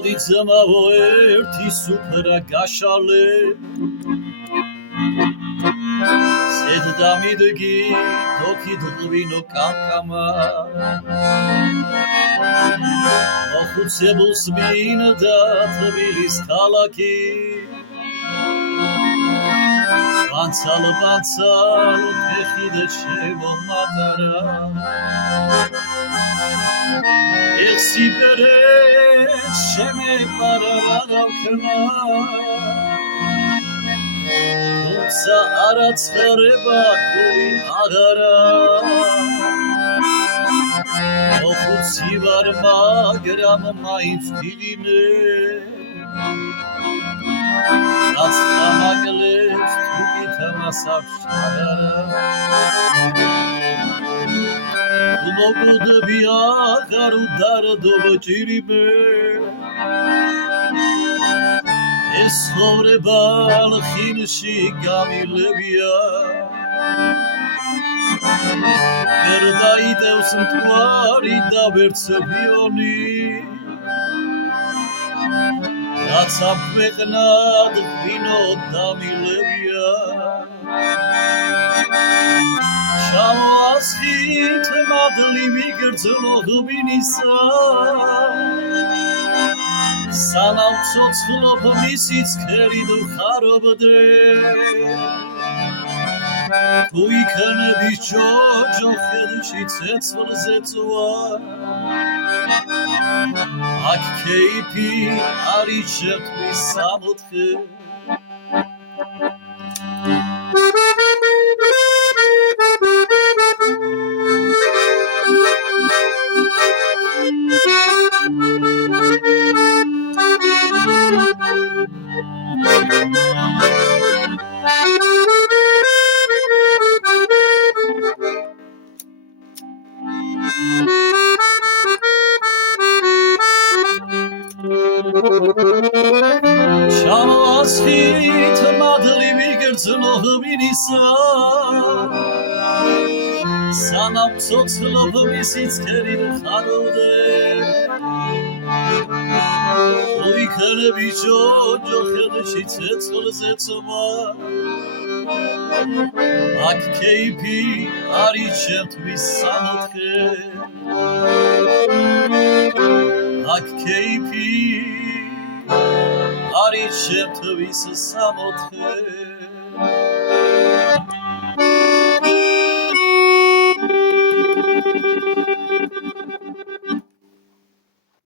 მოდი ძმაო ერთი სუფრა გაშალე ზედ დამიდგი დოქი დღვინო კამკამა მოხუცებულს მინდა თბილის ქალაქი ბანცალ ფეხი და შემომატარა ეხსიბერე შემეპარა დავქნა თუმცა არაცხარება გული აღარა მოხუცი ვარ მაგრამ მაინც ვიღიმე რაც გამაგლეს თუ გითამასავშარა მოგდები აღარ უდარდობ ჭირიმე ეს ცხოვრება ხილში გამილებია ვერ დაიდევს მთვარი და ვერც ბიონი რაც ამ ქვეყნად ვინო დამილებია ჩამოასხით მადლი მიგრძნო ღვინისა სანამ ცოცხლობ მისი ცქერი დხარობდე თუ იქნები ჯოჯო ხელში ცეცხლზე წვა აქ კეიფი არის შევთვის სამოთხე ჩამოასხით მადლი მიგრძნო ღვინისა სანამ ცოცხლობ მისი ცქერი დხარობდე თუ იქნები ჯოჯო ხელში ცეცხლზე წვა აქ კეიფი არის შევთვის სამოთხე აქ კეიფი არის შევთვის სამოთხე